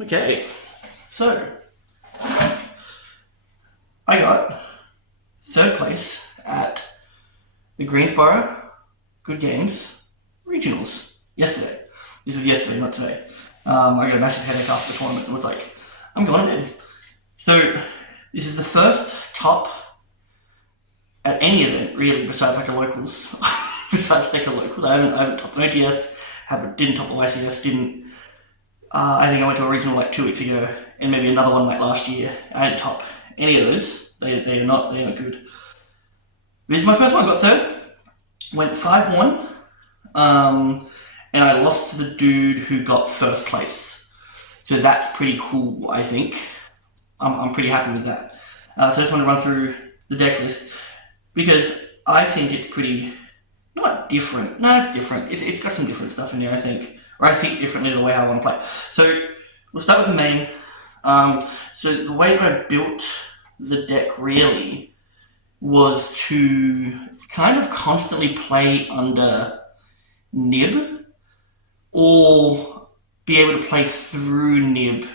Okay, so I got third place at the Greensboro Good Games Regionals yesterday. This was yesterday, not today. I got a massive headache after the tournament and was like, I'm going in. So this is the first top at any event really, besides like a locals. Besides like a locals, I haven't topped an OTS, didn't top a YCS, didn't. I think I went to a regional like 2 weeks ago, and maybe another one like last year. I didn't top any of those. They're not good. This is my first one. I got third. Went 5-1, and I lost to the dude who got first place. So that's pretty cool. I think I'm pretty happy with that. So I just want to run through the deck list because I think it's pretty not different. No, it's different. It's got some different stuff in there. I think. Or I think differently the way I want to play. So we'll start with the main. So the way that I built the deck really was to kind of constantly play under nib or be able to play through nib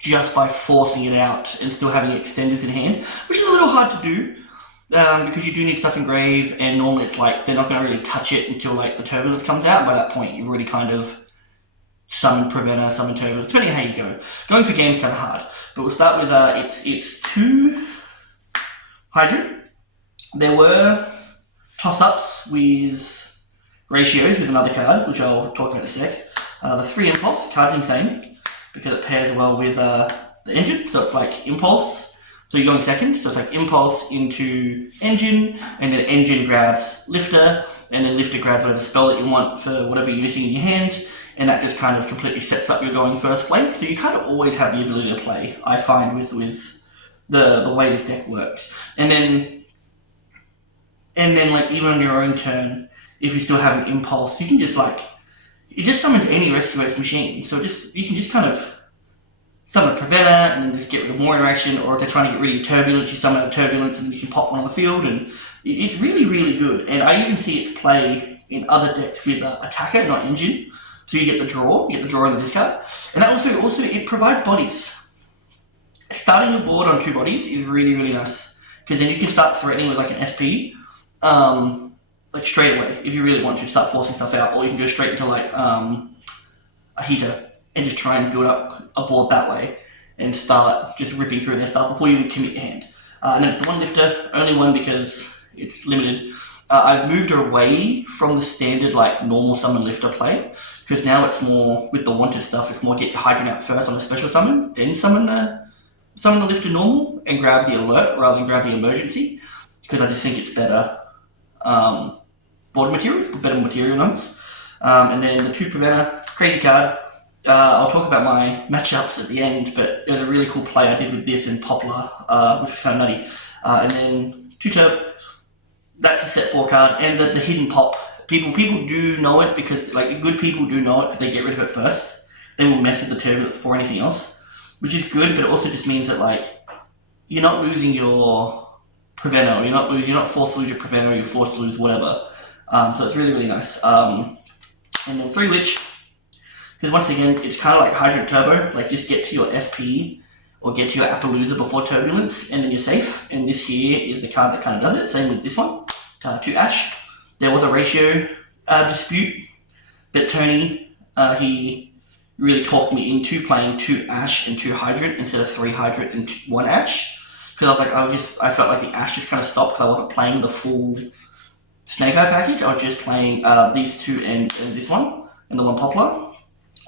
just by forcing it out and still having extenders in hand, which is a little hard to do because you do need stuff in grave, and normally it's like they're not going to really touch it until like the turbulence comes out. By that point you've already kind of summon preventer, summon turbulence, depending on how you go. Going for game's kind of hard, but we'll start with it's 2 hydrant. There were toss-ups with ratios with another card, which I'll talk about in a sec. The 3 impulse card's insane because it pairs well with the engine, so it's like impulse. So you're going second, so it's like impulse into engine, and then engine grabs lifter, and then lifter grabs whatever spell that you want for whatever you're missing in your hand, and that just kind of completely sets up your going first play. So you kind of always have the ability to play, I find, with the way this deck works. And then like even on your own turn, if you still have an impulse, you can just like it just summons any rescue ace machine. So you can just kind of summon a preventer and then just get rid of more interaction, or if they're trying to get rid of your turbulence, you summon a turbulence and you can pop one on the field, and it's really, really good. And I even see it play in other decks with attacker, not engine. So you get the draw in the discard. And that also it provides bodies. Starting your board on 2 bodies is really, really nice, because then you can start threatening with like an SP, like straight away if you really want to start forcing stuff out, or you can go straight into like a heater and just try and build up a board that way and start just ripping through their stuff before you even commit your hand. And then it's the 1 lifter, only 1 because it's limited. I've moved away from the standard like normal summon lifter play, because now it's more with the wanted stuff. It's more get your hydrant out first on a special summon, then summon the lifter normal and grab the alert rather than grab the emergency, because I just think it's better board materials, better material numbers. And then the 2 preventer, crazy card. I'll talk about my matchups at the end, but there's a really cool play I did with this in Poplar, which was kind of nutty. And then 2 turb, that's a set 4 card, and the hidden pop. People do know it, because like good people do know it because they get rid of it first. They will mess with the turbulence before anything else, which is good, but it also just means that like you're not losing your preventer, or you're not forced to lose your preventer, or you're forced to lose whatever. So it's really, really nice. And then 3 witch. Because once again, it's kind of like Hydrant Turbo, like just get to your SP or get to your Appaloosa before Turbulence, and then you're safe. And this here is the card that kind of does it. Same with this one, to Ash. There was a ratio dispute, but Tony, he really talked me into playing 2 Ash and 2 Hydrant instead of 3 Hydrant and 1 Ash. Because I felt like the Ash just kind of stopped because I wasn't playing the full Snake Eye package. I was just playing these 2 and this one, and the 1 Poplar.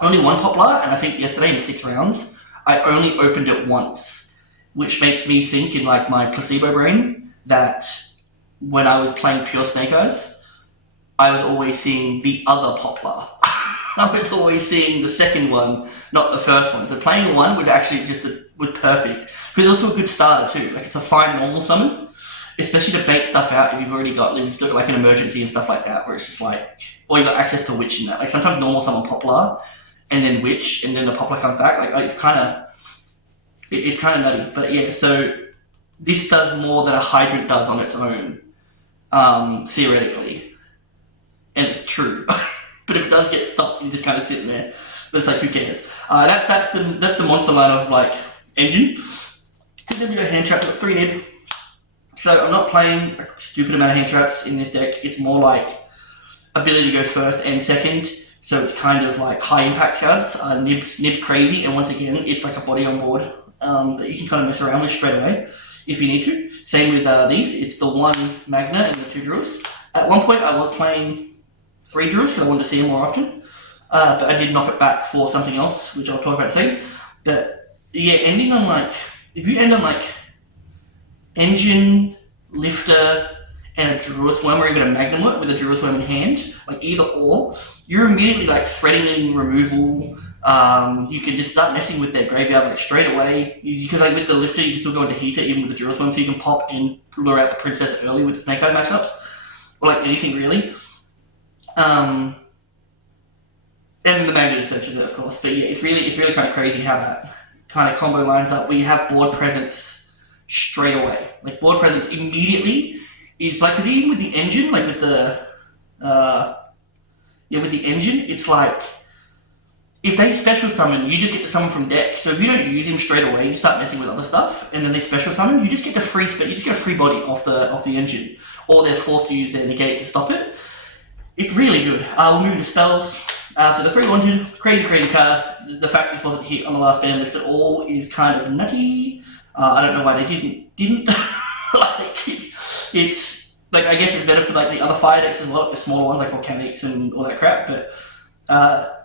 Only 1 Poplar, and I think yesterday in 6 rounds, I only opened it once, which makes me think in like my placebo brain that when I was playing pure Snake Eyes, I was always seeing the other Poplar. I was always seeing the second one, not the first one. So playing 1 was actually was perfect, because it's also a good starter too. Like it's a fine normal summon, especially to bait stuff out if you've already got like an emergency and stuff like that, where it's just like, or you got access to Witch in that. Like sometimes normal summon Poplar, and then Witch, and then the Poplar comes back. Like it's kind of nutty. But yeah, so this does more than a Hydrant does on its own, theoretically, and it's true. But if it does get stopped, you're just kind of sitting there. But it's like, who cares? That's the monster line of like engine. Because then we go hand traps, got 3 nib. So I'm not playing a stupid amount of hand traps in this deck. It's more like ability to go first and second. So it's kind of like high impact cards. Nib's crazy, and once again, it's like a body on board that you can kind of mess around with straight away if you need to. Same with these. It's the 1 Magna and the 2 Drills. At one point, I was playing 3 Drills because I wanted to see them more often. But I did knock it back for something else, which I'll talk about soon. But yeah, ending on like, if you end on like engine, lifter, and a Jerusalem, or even a Magnum Work with a Jerusalem in hand, like either or, you're immediately like threatening removal. You can just start messing with their graveyard like straight away. Because like with the lifter, you can still go into heater even with the Jerusalem, so you can pop and lure out the princess early with the Snake Eye matchups, or like anything really. And the Magnet Ascension, of course. But yeah, it's really kind of crazy how that kind of combo lines up, where you have board presence straight away. Like board presence immediately is like, because even with the engine, like with the with the engine, it's like if they special summon, you just get to summon from deck. So if you don't use him straight away, you start messing with other stuff, and then they special summon, you just get a free body off the engine, or they're forced to use their negate to stop it. It's really good. We'll move into spells. So the 3 wanted, crazy card. The fact this wasn't hit on the last ban list at all is kind of nutty. I don't know why they didn't. Like it's like, I guess it's better for like the other fire decks as well, like the smaller ones like volcanics and all that crap. But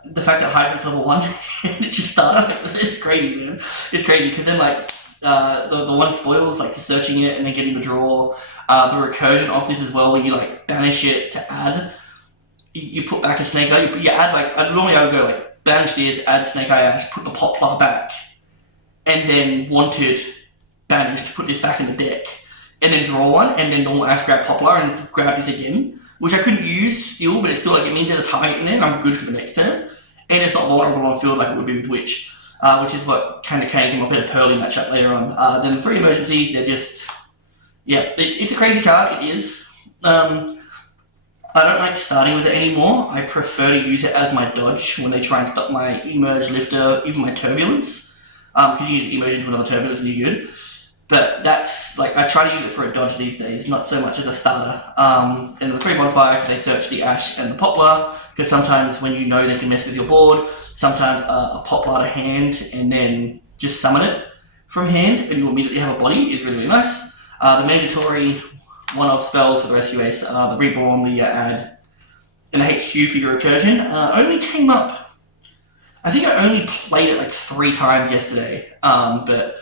the fact that Hydrant's level 1 and it's just starter, it's crazy, man. It's crazy because then like the 1 spoils, like searching it and then getting the draw. The recursion off this as well, where you like banish it to add. You put back a Snake Eye, you add like, normally I would go like, banish this, add Snake Eye Ash, put the Poplar back, and then wanted banished, put this back in the deck, and then draw 1, and then normal Ash grab Poplar and grab this again, which I couldn't use still, but it's still like, it means there's a target in there and I'm good for the next turn, and it's not vulnerable on field like it would be with Witch, which is what kind of came up in a Purelly matchup later on. Then the 3 emergencies, they're just, yeah, it's a crazy card, it is. I don't like starting with it anymore. I prefer to use it as my dodge when they try and stop my Emerge, Lifter, even my Turbulence. Because you use Emerge into another Turbulence and you're good. But that's, like, I try to use it for a dodge these days, not so much as a starter. And the 3 modifier, because they search the Ash and the Poplar, because sometimes when you know they can mess with your board, sometimes a Poplar to hand and then just summon it from hand and you immediately have a body is really nice. The mandatory one-off spells for the Rescue Ace, the Reborn, the Add, and the HQ for your Recursion, only came up, I think I only played it like 3 times yesterday, but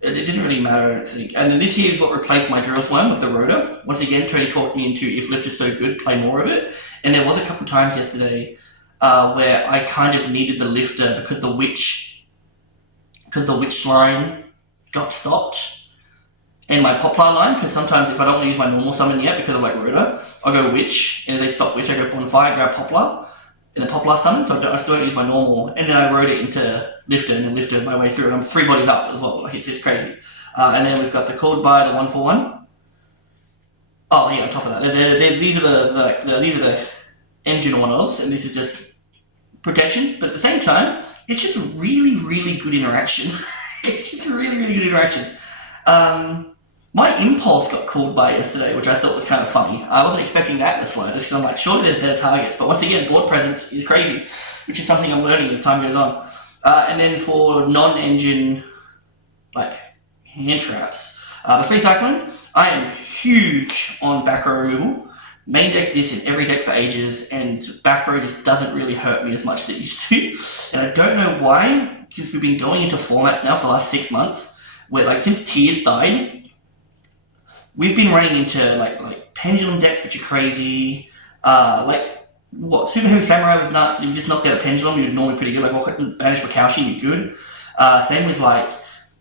it didn't really matter, I don't think. And then this here is what replaced my Jerusalem with the Rhoda. Once again, Tony talked me into, if Lift is so good, play more of it. And there was a couple times yesterday where I kind of needed the Lifter because the Witch line got stopped. And my Poplar line, because sometimes if I don't want to use my normal summon yet because of like Rhoda, I'll go Witch, and if they stop Witch, I go Bonfire, grab Poplar, and the Poplar summon, so I still don't use my normal, and then I rode it into Lifter, and then lifted my way through, and I'm 3 bodies up as well, like it's crazy. And then we've got the Called By, the 1-for-1. Oh yeah, on top of that, these are the engine one-offs, and this is just protection, but at the same time, it's just a really good interaction. It's just a really good interaction. My Impulse got called by yesterday, which I thought was kind of funny. I wasn't expecting that in the sliders, because I'm like, surely there's better targets. But once again, board presence is crazy, which is something I'm learning as time goes on. And then for non-engine, like, hand traps, the Free Cyclone, I am huge on back row removal. Main deck this in every deck for ages, and back row just doesn't really hurt me as much as it used to. And I don't know why, since we've been going into formats now for the last 6 months, where, like, since Tears died, we've been running into like pendulum decks, which are crazy. Super Heavy Samurai was nuts. You just knocked out a pendulum, you're normally pretty good. Like Banish Wakaushi, you're good. Same with like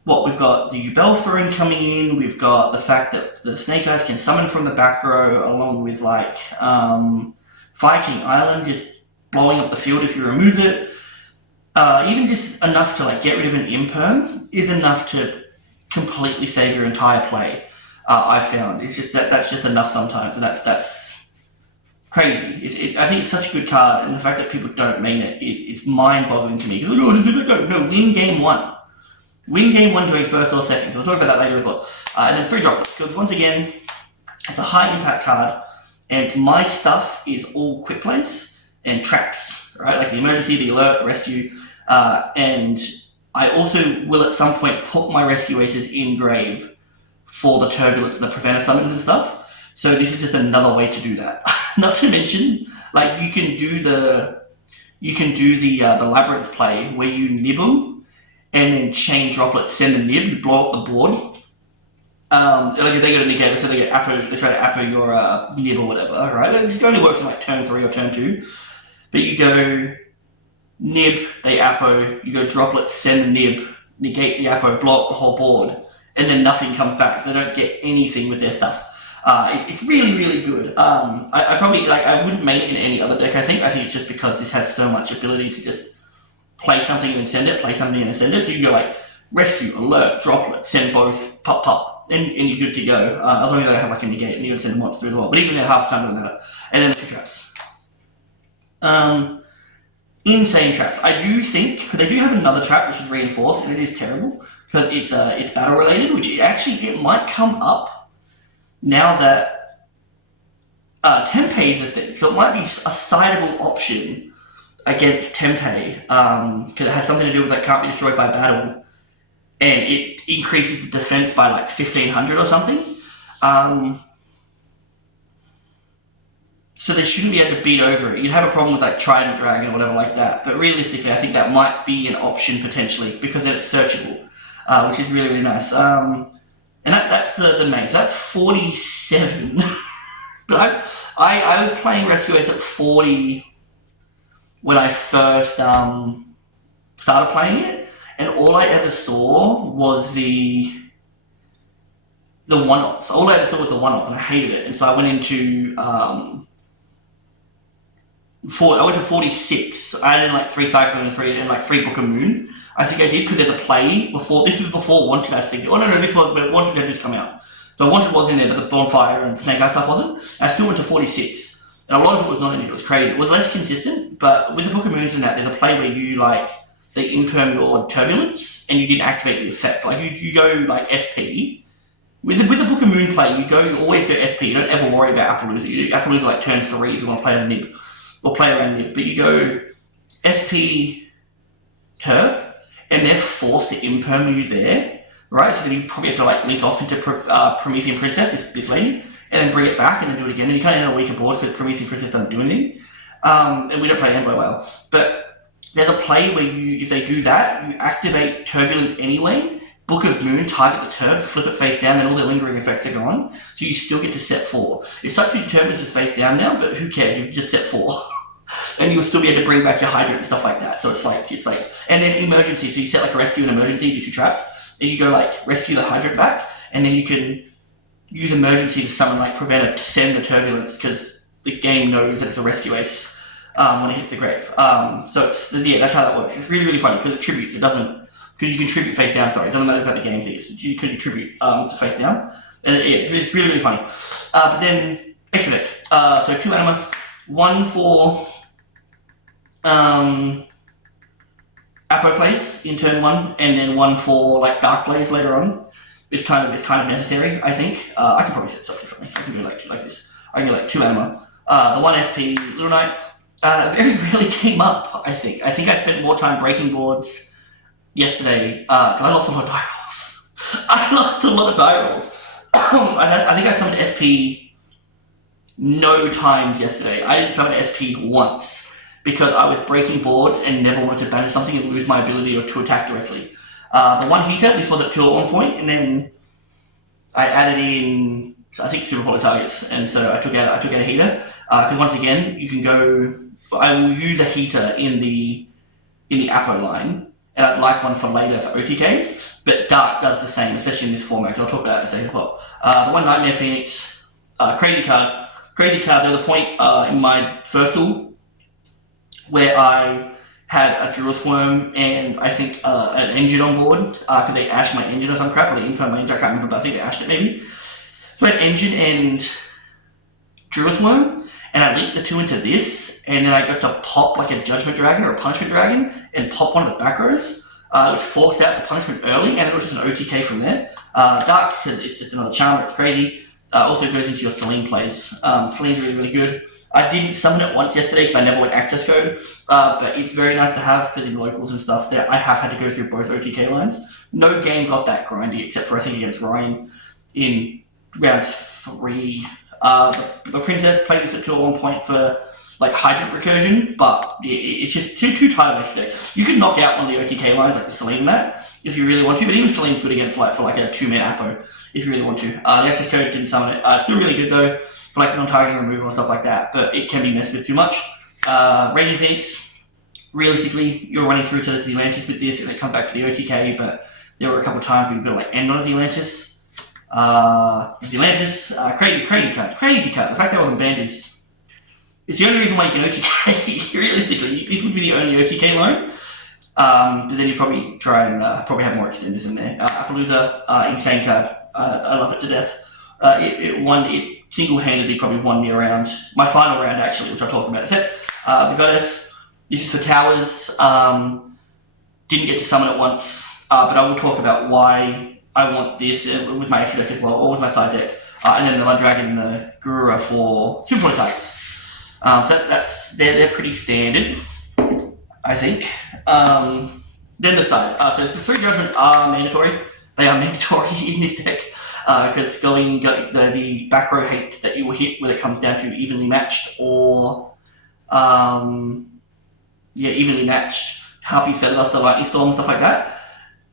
we've got the Yubel throwing coming in. We've got the fact that the Snake Eyes can summon from the back row, along with like Fire King Island just blowing up the field if you remove it. Even just enough to like get rid of an imperm is enough to completely save your entire play. I've found it's just that's just enough sometimes, and that's crazy. I think it's such a good card, and the fact that people don't main it, it's mind-boggling to me. Because no, win game one. Win game one going first or second. We'll talk about that later as well. And then 3 droplets. Because once again, it's a high impact card, and my stuff is all quick plays and traps, right? Like the emergency, the alert, the rescue, and I also will at some point put my rescue aces in grave for the turbulence and the preventer summons and stuff. So this is just another way to do that. Not to mention, like you can do the labyrinth play where you nib them and then chain droplet, send the nib, you blow up the board. Like if they go to negate, so they get Apo, they try to Apo your nib or whatever, right? Like, this only works in like turn 3 or turn 2. But you go nib, they Apo, you go droplet, send the nib, negate the Apo, blow up the whole board, and then nothing comes back, so they don't get anything with their stuff. It's really, really good. I probably, like, I wouldn't main it in any other deck, I think it's just because this has so much ability to just play something and then send it, play something and then send it, so you can go like, rescue, alert, droplet, send both, pop, pop, and you're good to go. As long as I don't have like a negate, and you can send a monster as well. But even then, half the time doesn't matter. And then the 2 traps. Insane traps. I do think, because they do have another trap which is reinforced, and it is terrible, because it's battle related, which it might come up now that Tempeh is a thing. So it might be a sideable option against Tempeh, because it has something to do with that can't be destroyed by battle, and it increases the defense by like 1500 or something. So they shouldn't be able to beat over it. You'd have a problem with like Trident Dragon or whatever like that, but realistically I think that might be an option potentially, because then it's searchable, which is really, really nice. And that's the main, so that's 47. I was playing Rescue Ace at 40 when I first started playing it, and all I ever saw was the one-offs. All I ever saw was the one-offs, and I hated it. And so I went into I went to 46. I added like 3 Cyclone and like 3 Book of Moon. I think I did, because there's a play before. This was before Wanted, I think. Oh no, this was, but Wanted had just come out. So Wanted was in there, but the Bonfire and Snake Eye stuff wasn't. I still went to 46. And a lot of it was not in it. It was crazy. It was less consistent, but with the Book of Moons and that, there's a play where you like they imperm your turbulence and you didn't activate the effect. Like you go like SP. With the Book of Moon play, you always go SP. You don't ever worry about Appaloosa. You do Appaloosa like turn 3 if you want to play on a nib or play around nib. But you go SP turf, and they're forced to imperm you there, right? So then you probably have to like link off into Promethean Princess, this lady, and then bring it back and then do it again. Then you kind of have a weaker board because Promethean Princess doesn't do anything. And we don't play Empire well. But there's a play where if they do that, you activate Turbulence anyway. Book of Moon, target the turb, flip it face down, then all the lingering effects are gone. So you still get to set 4. It sucks if your turbulence is face down now, but who cares? You've just set 4. And you'll still be able to bring back your Hydrant and stuff like that. So it's like, and then emergency. So you set like a rescue and emergency, do 2 traps, and you go like rescue the Hydrant back, and then you can use emergency to summon like Preventer to send the turbulence, because the game knows that it's a rescue ace when it hits the grave. So that's how that works. It's really, really funny because it tributes. It doesn't. Because you can tribute face down, sorry, it doesn't matter about the game thing, you can tribute to face down. And it's really, really funny. But then, extra deck. So 2 anima, 1 for Apo plays in turn 1, and then 1 for like Dark plays later on. It's kind of necessary, I think. I can probably set something for me. I can do like this. I can go like 2 anima. The 1 SP Little Knight very rarely came up, I think. I think I spent more time breaking boards yesterday, because I lost a lot of die rolls. I think I summoned SP no times yesterday. I didn't summon SP once, because I was breaking boards and never wanted to banish something and lose my ability to attack directly. The 1 heater, this was at 2 at one point, and then I added in, I think, super poly targets, and so I took out a heater, because once again, you can go, I will use a heater in the Apo line, and I'd like one for later for OTKs, but Dark does the same, especially in this format, because I'll talk about that in a second as well. The 1 Nightmare Phoenix, crazy card. There was a point in my first duel where I had a Drillus Worm and I think an engine on board, because they ashed my engine or some crap, or they impermed my engine, I can't remember, but I think they ashed it maybe. So I had engine and Drillus Worm, and I linked the two into this, and then I got to pop like a judgment dragon or a punishment dragon and pop one of the back rows, which forced out the punishment early, and it was just an OTK from there. Dark, because it's just another charm, it's crazy. Also goes into your Celine plays. Celine's really, really good. I didn't summon it once yesterday because I never went access code, but it's very nice to have because in locals and stuff there, I have had to go through both OTK lines. No game got that grindy except for I think against Ryan in round 3. The princess played this at 2 at one point for like hydrant recursion, but it's just too tight of extra. You could knock out one of the OTK lines like the Celine and that if you really want to, but even Celine's good against like for like a 2-man Apo if you really want to. The access code didn't summon it. It's still really good though for like non-targeting removal and stuff like that, but it can be messed with too much. Raging Phoenix, realistically, you're running through to the Zealantis with this and it comes back for the OTK, but there were a couple of times we've got to like end on a Zealantis. Crazy cut. The fact that it wasn't banned is it's the only reason why you can OTK. Realistically, this would be the only OTK line. But then you probably try and probably have more extenders in there. Appaloosa, insane card. I love it to death. It single-handedly probably won me around my final round actually, which I'll talk about in a sec. The Goddess. This is for towers. Didn't get to summon it once, but I will talk about why I want this with my extra deck as well, or with my side deck. And then the Mud Dragon and the Guru for super point targets. So they're pretty standard, I think. Then the side. So the 3 judgments are mandatory. They are mandatory in this deck because the back row hate that you will hit when it comes down to evenly matched or evenly matched Harpy's Featherduster, Lightning Storm, stuff like that.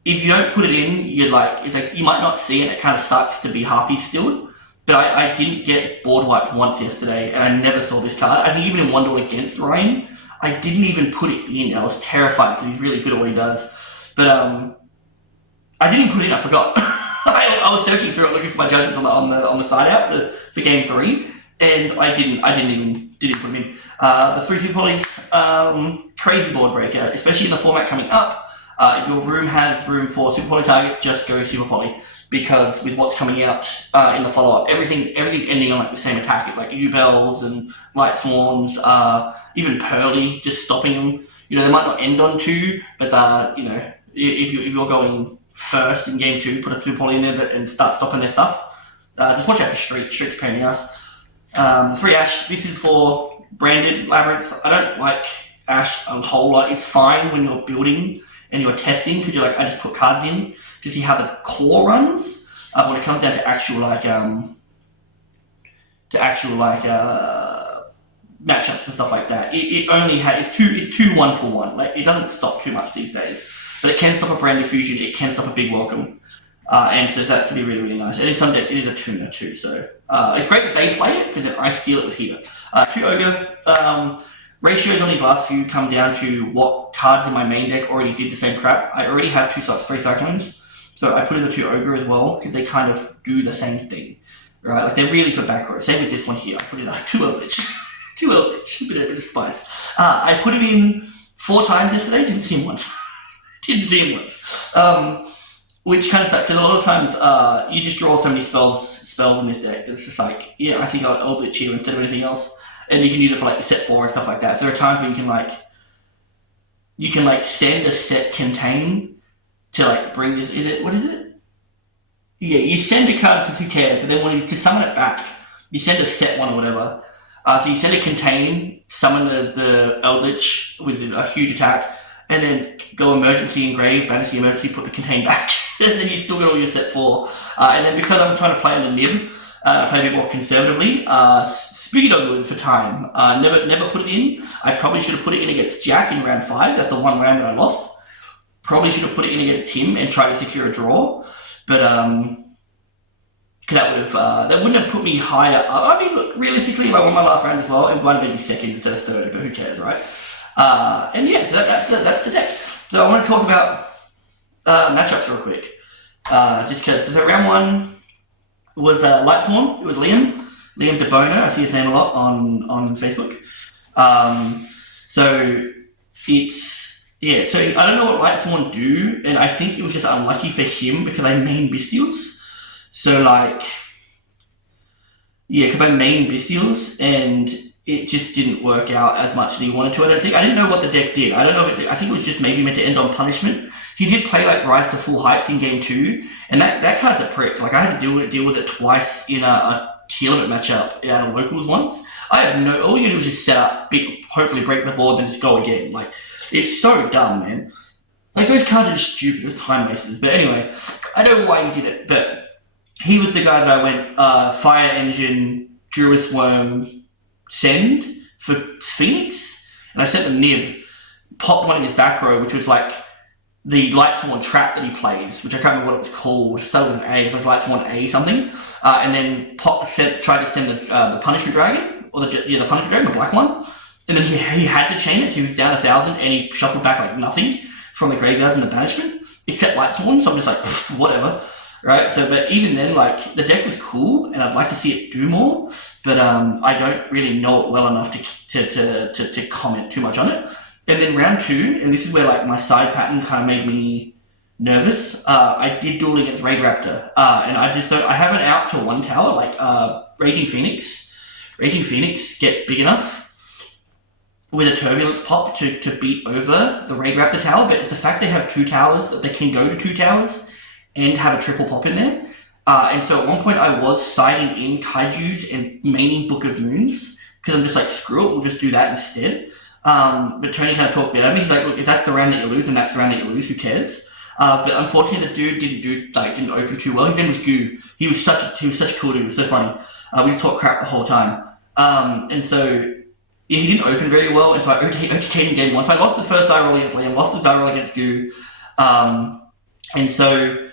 If you don't put it in, it's like you might not see it. It kind of sucks to be Harpy still. But I didn't get board wiped once yesterday, and I never saw this card. I think even in one duel against Ryan, I didn't even put it in. I was terrified because he's really good at what he does. But I didn't put it in. I forgot. I was searching through it looking for my judgments on the side out for game 3, and I didn't even put them in. The 3 super polys, crazy board breaker, especially in the format coming up. If your room has room for super poly target, just go super poly. Because with what's coming out in the follow-up, everything's ending on like the same attack, like yubels and lightsworns, even purelly, just stopping them. They might not end on 2, but if you're going first in game 2, put a super poly in there and start stopping their stuff. Just watch out for streets pain in the ass. The 3 ash, this is for branded labyrinth. I don't like ash a whole lot. It's fine when you're building and you're testing because you're like, I just put cards in to see how the core runs. When it comes down to actual matchups and stuff like that, it's too 1-for-1. Like it doesn't stop too much these days, but it can stop a brand new fusion. It can stop a big welcome, and so that can be really, really nice. And in some decks, it is a tuner too, so it's great that they play it because then I steal it with heater. 2 ogre. Ratios on these last few come down to what cards in my main deck already did the same crap. I already have 3 cyclones, so I put in the 2 ogre as well because they kind of do the same thing, right? Like they're really for back row. Same with this one here. I put in 2 eldritch, 2 eldritch, bit of spice. I put him in 4 times yesterday. Didn't see him once. Which kind of sucks because a lot of times you just draw so many spells in this deck that it's just like, yeah, I think I'll eldritch here instead of anything else. And you can use it for like the set 4 and stuff like that. So there are times where you can send a set contain to like bring this. What is it? Yeah, you send a card because who cares? But then when you can summon it back, you send a set 1 or whatever. So you send a contain, summon the Eldritch with a huge attack, and then go emergency engrave, banish the emergency, put the contain back, and then you still got all your set 4. And then because I'm trying to play on the nib. I play a bit more conservatively. Speed on it for time. Never put it in. I probably should have put it in against Jack in round 5. That's the one round that I lost. Probably should have put it in against him and tried to secure a draw. But that wouldn't have put me higher up. I mean, look, realistically, if I won my last round as well, it might have been 2nd instead of 3rd, but who cares, right? And yeah, so that's the deck. So I want to talk about matchups real quick. Just because, so round 1 was lightsworn. It was Liam DeBoner. I see his name a lot on Facebook. So I don't know what lightsworn do, and I think it was just unlucky for him because I main Bestials. So because I main Bestials, and it just didn't work out as much as he wanted to. I don't think. I didn't know what the deck did. I don't know if it, I think it was just maybe meant to end on punishment. He did play like Rise to Full Heights in game 2, and that card's a prick. Like I had to deal with it twice in a tier limit matchup out of locals once. I have no. All you do is just set up, hopefully break the board, then just go again. Like it's so dumb, man. Like those cards are just stupid, just time wasters. But anyway, I don't know why he did it, but he was the guy that I went Fire Engine, Druid's Worm, Send for Phoenix, and I sent the nib, popped one in his back row, which was like the lightsworn trap that he plays, which I can't remember what it was called. It started with an A, it was like lightsworn A something, and then tried to send the punishment dragon, or the punishment dragon, the black one, and then he had to chain it, so he was down 1,000, and he shuffled back like nothing from the graveyards and the banishment, except lightsworn. So I'm just like whatever, right? So, but even then, like the deck was cool, and I'd like to see it do more. But I don't really know it well enough to comment too much on it. And then round 2, and this is where like my side pattern kind of made me nervous. I did duel against Raid Raptor, and I have an out to 1 tower like Raging Phoenix. Raging Phoenix gets big enough with a turbulence pop to beat over the Raid Raptor tower, but it's the fact they have 2 towers that they can go to 2 towers and have a triple pop in there. And so at one point I was siding in Kaijus and maining Book of Moons, because I'm just like, screw it, we'll just do that instead. But Tony kind of talked me out of me. He's like, look, if that's the round that you lose, then that's the round that you lose, who cares? But unfortunately the dude didn't open too well. His name was Goo. He was such a cool dude, it was so funny. We just talked crap the whole time. And so he didn't open very well, and so I OTK'd in game 1. So I lost the first die roll against Liam, lost the die roll against Goo. And so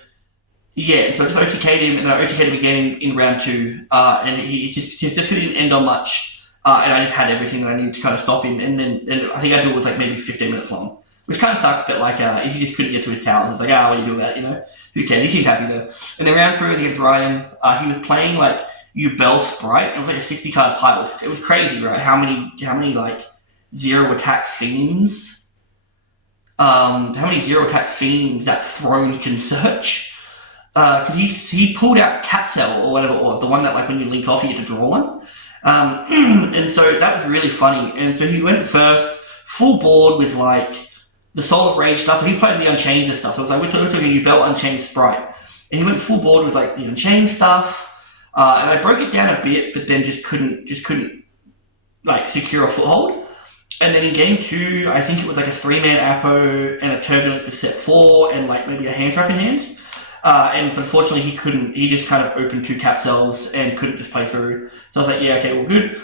I just OTK'd him, and then I OTK'd him again in round 2, and he just didn't end on much, and I just had everything that I needed to kind of stop him, and I think I do it was like maybe 15 minutes long, which kind of sucked, but like he just couldn't get to his towers. It's like, what do you do about it, you know? Who cares? He seemed happy though. And then round 3 was against Ryan. He was playing like Yubel Spright. It was like a 60 card pile. It was crazy, right? How many like 0 attack fiends? How many 0 attack fiends that throne can search? Because he pulled out Capsule or whatever it was, the one that like when you link off you get to draw one. And so that was really funny. And so he went first, full board with like the Soul of Rage stuff. So he played the Unchained and stuff. So it was like we're talking Yubel Unchained Spright. And he went full board with like the Unchained stuff. And I broke it down a bit, but then just couldn't like secure a foothold. And then in game 2, I think it was like a 3-man Apo and a Turbulence with set 4 and like maybe a hand trap in hand. And so unfortunately he just kind of opened 2 Capsules and couldn't just play through. So I was like, yeah, okay, well, good.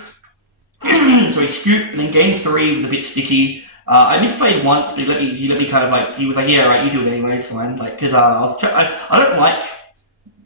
So he scooped, and then game 3 was a bit sticky. I misplayed once, but he let me kind of like, he was like, yeah, right, you do it anyway, it's fine. Like, because I don't like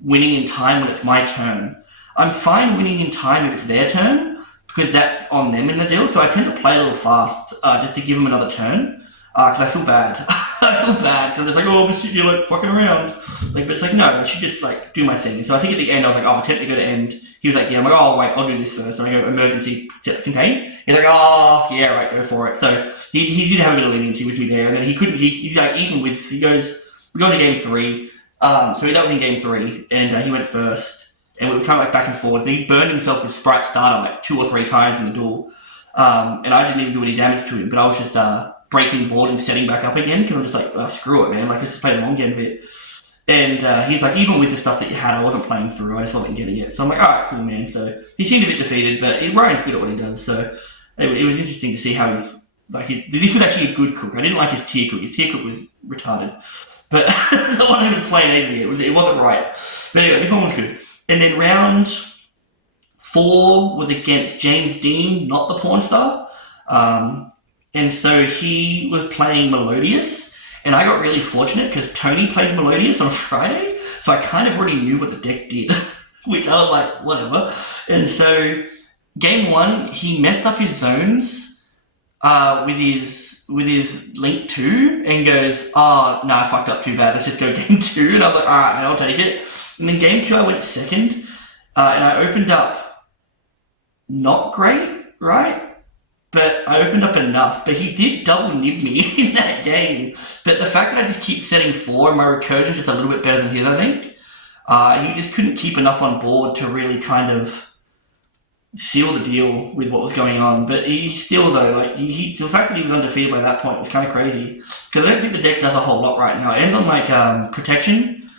winning in time when it's my turn. I'm fine winning in time if it's their turn, because that's on them in the deal. So I tend to play a little fast, just to give them another turn, because I feel bad. I feel bad, because I'm just like, oh, but you're like fucking around. Like, but it's like, no, I should just like do my thing. And so I think at the end I was like, I'll attempt to go to end. He was like, yeah. I'm like, oh wait, I'll do this first. So I go emergency, set the contain. He's like, oh yeah, right, go for it. So he did have a bit of leniency with me there, and then he's like, even with, we go to game 3. So that was in game 3, and he went first, and we were kind of like back and forth. But he burned himself with Spright Starter like 2 or 3 times in the duel, and I didn't even do any damage to him. But I was just breaking board and setting back up again, because I'm just like, screw it, man. Like, let's just play the long game a bit. And he's like, even with the stuff that you had, I wasn't playing through. I just wasn't getting it. So I'm like, all right, cool, man. So he seemed a bit defeated, but Ryan's good at what he does. So it was interesting to see how he's like. This was actually a good cook. I didn't like his tier cook. His tier cook was retarded. But the one who was playing ages, it wasn't right. But anyway, this one was good. And then round 4 was against James Dean, not the porn star. And so he was playing Melodius. And I got really fortunate because Tony played Melodius on Friday. So I kind of already knew what the deck did, which I was like, whatever. And so game 1, he messed up his zones with his Link 2 and goes, oh, no, I fucked up too bad. Let's just go game 2. And I was like, all right, man, I'll take it. And then game 2, I went second. And I opened up not great, right? But I opened up enough. But he did double nib me in that game. But the fact that I just keep setting 4 and my recursion's just a little bit better than his, I think. He just couldn't keep enough on board to really kind of seal the deal with what was going on. But he still, though, like the fact that he was undefeated by that point was kind of crazy, because I don't think the deck does a whole lot right now. It ends on like protection,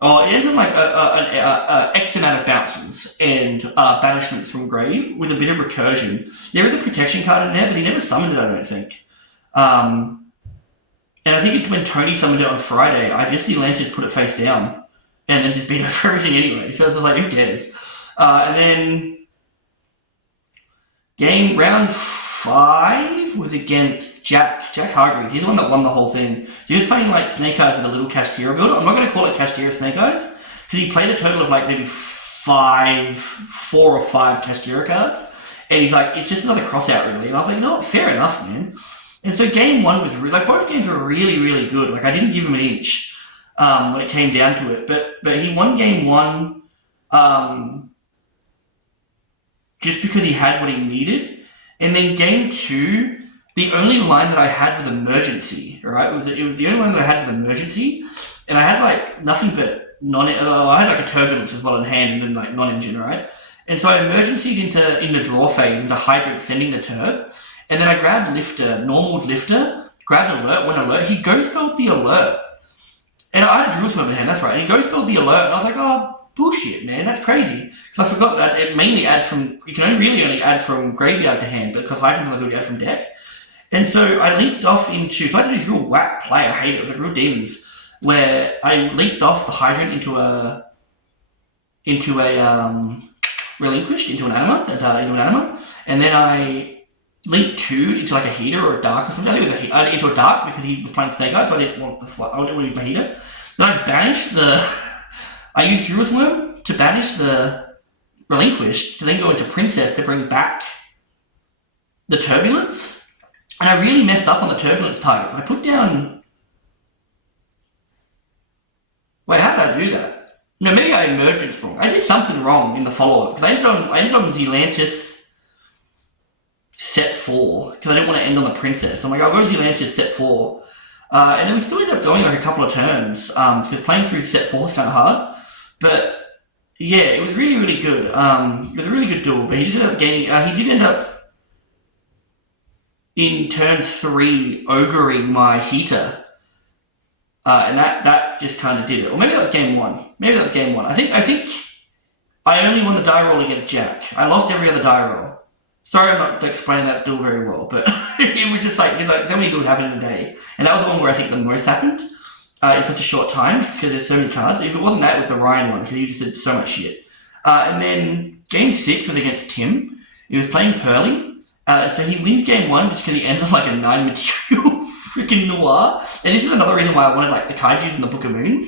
or it ends on like X amount of bounces and banishments from grave with a bit of recursion. There is a protection card in there, but he never summoned it, I don't think. And I think when Tony summoned it on Friday, I just see Lantis put it face down and then just beat over everything anyway. So I was like, who cares? And then round 5 was against Jack Hargreaves. He's the one that won the whole thing. He was playing like Snake Eyes with a little Kashtira builder. I'm not going to call it Kashtira Snake Eyes, because he played a total of like maybe 4 or 5 Kashtira cards. And he's like, it's just another cross out, really. And I was like, you know what, fair enough, man. And so game 1 was like, both games were really, really good. Like, I didn't give him an inch when it came down to it. But he won game 1 just because he had what he needed. And then game 2, the only line that I had was emergency, right? It was the only line that I had was emergency. And I had like nothing but I had like a turbulence as well in hand, and then like non-engine, right? And so I emergencied in the draw phase into Hydra extending the turb. And then I grabbed Lifter, normal Lifter, grabbed Alert, went Alert. He ghost-spelled the Alert. And I had a Drill Swim in hand, that's right. And he ghost-spelled the Alert, and I was like, oh, bullshit, man, that's crazy. Because I forgot that it mainly adds from, you can only add from graveyard to hand, but because Hydra's not ability to add from deck. And so I linked off into, so I did this real whack play, I hate it, it was like real demons, where I linked off the Hydrant into a Relinquished, into an Anima, and then I linked 2 into like a Heater or a Dark or something. I think it was into a Dark because he was playing Snake Eyes, so I didn't want to use my Heater. Then I banished I used Druid's Worm to banish the Relinquished, to then go into Princess to bring back the Turbulence. And I really messed up on the Turbulence targets. I put down... Wait, how did I do that? No, maybe I emerged wrong. I did something wrong in the follow-up, because I ended on Zealantis set 4, because I didn't want to end on the Princess. I'm like, I'll go Zealantis set 4. And then we still ended up going like a couple of turns, because playing through set 4 is kind of hard. But yeah, it was really, really good. It was a really good duel, but he did end up gaining, he did end up in turn 3 ogering my Heater. And that just kind of did it. Or maybe that was game 1. I think I only won the die roll against Jack. I lost every other die roll. Sorry, I'm not explaining that duel very well, but it was just like so many duels happened in a day. And that was the one where I think the most happened in such a short time, because there's so many cards. If it wasn't that, it was the Ryan one, because he just did so much shit. And then game 6 was against Tim. He was playing Purelly. And so he wins game 1 just because he ends on like a 9 material freaking Noir. And this is another reason why I wanted like the Kaijus and the Book of Moons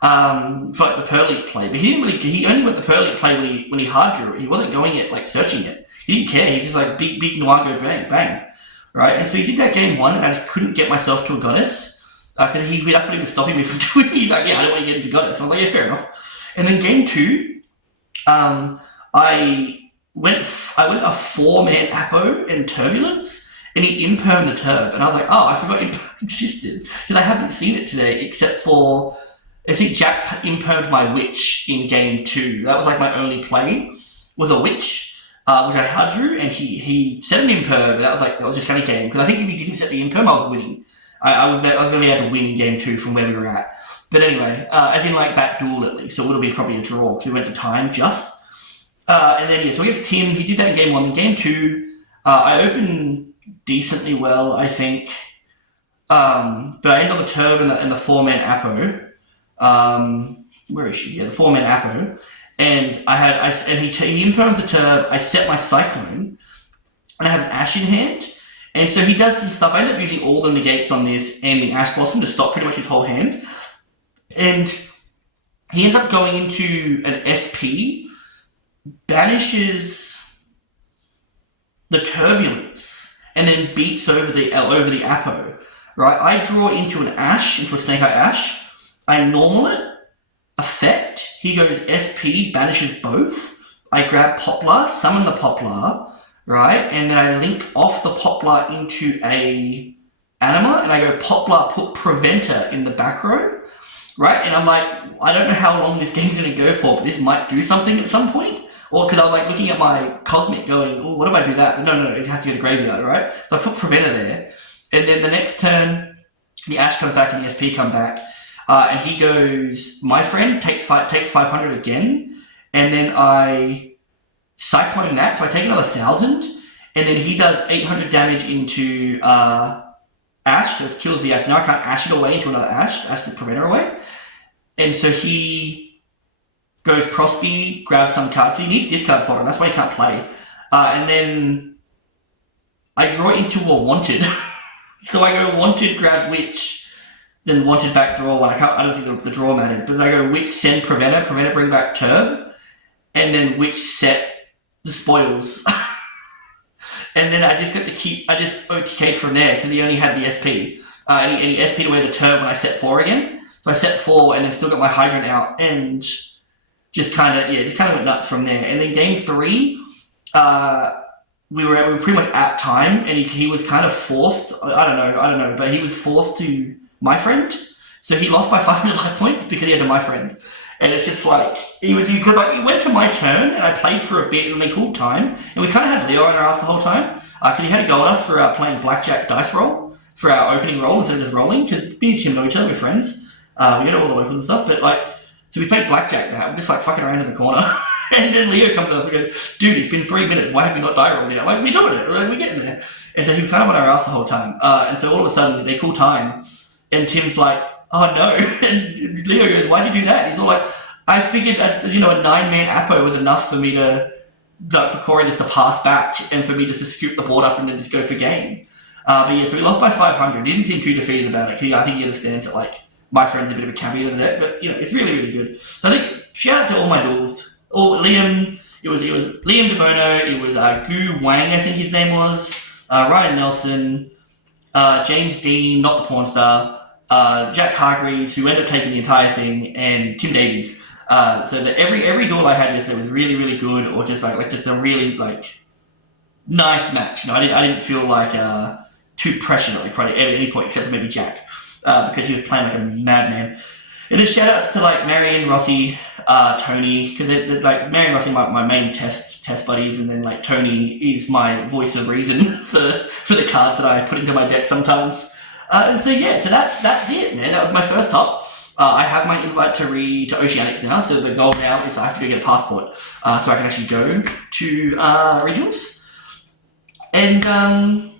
for like the Purelly play. But he only went the Purelly play when he hard drew it. He wasn't going it like searching it. He didn't care. He was just like big Noir go bang bang, right? And so he did that game 1, and I just couldn't get myself to a Goddess because that's what he was stopping me from doing. He's like, yeah, I don't want to get into Goddess. I was like, yeah, fair enough. And then game 2, I went a 4-man Apo and Turbulence, and he impermed the Turb, and I was like, oh, I forgot imperm existed, because I haven't seen it today, except for, I think Jack impermed my Witch in game 2. That was like my only play, was a Witch, which I hard drew, and he set an imperm, and that was just kind of game, because I think if he didn't set the imperm, I was winning. I was going to be able to win in game 2 from where we were at. But anyway, as in like that duel at least, so it would have been probably a draw, because we went to time just. And then, yeah, so against Tim, he did that in game 1. In game 2, I opened decently well, I think. But I ended on the Turb and the 4-man Apo. Where is she? Yeah, the 4-man Apo. And he imperms the Turb, I set my Cyclone, and I have an Ash in hand. And so he does some stuff. I end up using all the negates on this and the Ash Blossom to stop pretty much his whole hand. And he ends up going into an SP, banishes the Turbulence, and then beats over the Apo, right? I draw into an Ash, into a Snake Eye Ash. I normal it, effect. He goes SP, banishes both. I grab Poplar, summon the Poplar, right? And then I link off the Poplar into a Anima, and I go Poplar, put Preventer in the back row, right? And I'm like, I don't know how long this game's going to go for, but this might do something at some point. Or because I was like looking at my cosmic going, oh, what if I do that? But no, it has to go to graveyard, right? So I put Preventer there. And then the next turn, the Ash comes back and the SP come back. And he goes, my friend takes 500 again. And then I Cyclone that, so I take another 1,000. And then he does 800 damage into Ash, so it kills the Ash. Now I can't Ash it away into another Ash the Preventer away. And so he goes Prosby, grabs some cards. He needs discard fodder, that's why he can't play. And then I draw into a Wanted. So I go Wanted, grab Witch, then Wanted back draw one. I don't think the draw mattered, but then I go Witch, send Preventer, bring back Turb, and then Witch set the spoils. And then I just OTK'd from there because he only had the SP. And he SP'd away the Turb when I set 4 again. So I set 4 and then still got my Hydrant out and just kind of went nuts from there. And then game 3, we were pretty much at time, and he was kind of forced. I don't know, but he was forced to my friend. So he lost by 500 life points because he had to my friend. And it's just like, he went to my turn, and I played for a bit, and then they called time, and we kind of had Leo on our ass the whole time, because he had to go at us for playing blackjack dice roll, for our opening roll instead of just rolling, because me and Tim know each other, we're friends, we know all the locals and stuff, but like, so we played blackjack now, we're just like fucking around in the corner, and then Leo comes up and goes, dude, it's been 3 minutes, why have you not die rolled yet? I'm like, we're doing it, we're getting there. And so he was kind of on our ass the whole time, and so all of a sudden, they call time, and Tim's like, oh no, and Leo goes, why'd you do that? And he's all like, I figured that, a 9-man Apo was enough for me to, for Corey just to pass back and for me just to scoop the board up and then just go for game. But yeah, so we lost by 500. He didn't seem too defeated about it. I think he understands that, like, my friend's a bit of a caveat in the deck, but, it's really, really good. So I think, shout out to all my duels. Liam, it was Liam DeBono, it was Gu Wang, I think his name was, Ryan Nelson, James Dean, not the porn star, Jack Hargreaves, who ended up taking the entire thing, and Tim Davies. So that every duel I had yesterday was really, really good, or just just a really nice match. I didn't feel like too pressured at any point, except for maybe Jack, because he was playing like a madman. And then shout outs to Marion, Rossi, Tony, because Marion and Rossi are my main test buddies, and then Tony is my voice of reason for the cards that I put into my deck sometimes. And so yeah, so that's it, man. That was my first top. I have my invite to Oceanics now, so the goal now is I have to go get a passport, so I can actually go to regionals. And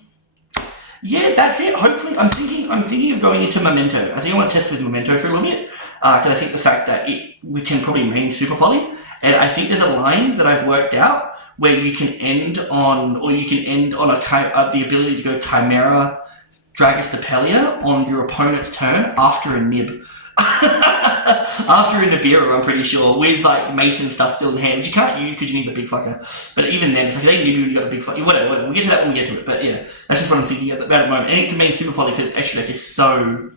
yeah, that's it. Hopefully, I'm thinking of going into Memento. I think I want to test with Memento for a little bit, because I think the fact that we can probably main Super Poly, and I think there's a line that I've worked out where you can end on the ability to go Chimera Dragus Depelia on your opponent's turn after a nib. After a Nibiru, I'm pretty sure, with Mason stuff still in hand, which you can't use because you need the big fucker. But even then, it's they need you got the big fucker. Whatever. We'll get to that when we get to it. But yeah, that's just what I'm thinking about at the moment. And it can mean Super Poly because extra deck is so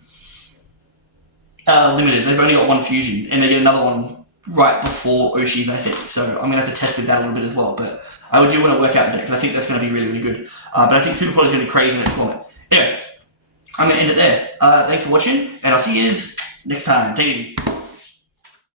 limited. They've only got one fusion, and they get another one right before Oshi's, I think. So I'm gonna have to test with that a little bit as well. But I do want to work out the deck because I think that's going to be really, really good. But I think Super Poly is going to be crazy in its format. Anyway, I'm going to end it there. Thanks for watching, and I'll see you next time. Take it easy.